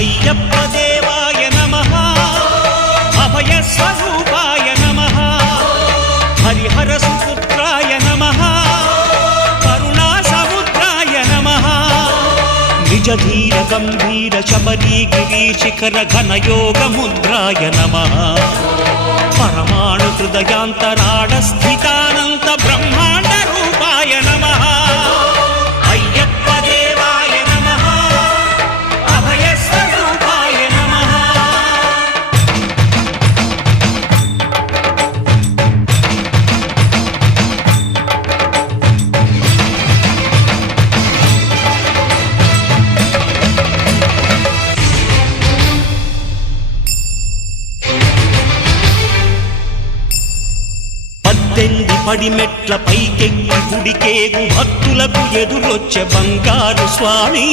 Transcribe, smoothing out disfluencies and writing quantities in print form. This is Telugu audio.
అయ్యప్ప దేవాయ నమః అభయ స్వరూపాయ నమః హరిహర సుపుత్రాయ నమః కరుణా సముద్రాయ నమః నిజ ధీర గంభీర శబరీ గిరి శిఖర ఘన యోగ ముద్రాయ నమః పరమాణు హృదయాంతరాళ స్థితానంత బ్రహ్మాండ రూపాయ నమః అయ్యప్ప దేవాయ నమః అభయ స్వరూపాయ నమః పద్దెంది పడిమెట్ల పైకెక్కి గుడికేగు భక్తులకు ఎదురొచ్చే బంగారు స్వామి